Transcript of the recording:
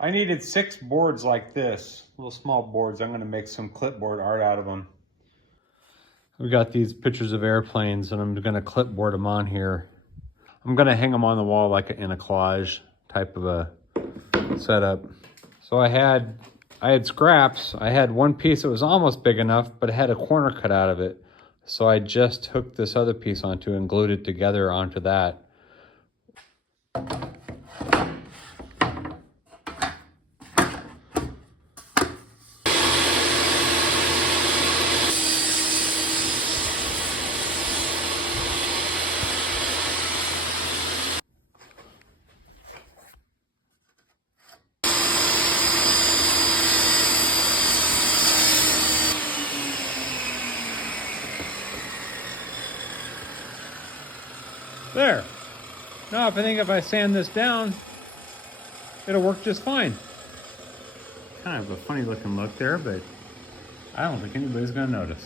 I needed 6 boards like this, little small boards. I'm gonna make some clipboard art out of them. We got these pictures of airplanes and I'm gonna clipboard them on here. I'm gonna hang them on the wall like in a collage type of a setup. So I had scraps. I had one piece that was almost big enough, but it had a corner cut out of it. So I just hooked this other piece onto and glued it together onto that. There. Now, I think if I sand this down, it'll work just fine. Kind of a funny looking look there, but I don't think anybody's gonna notice.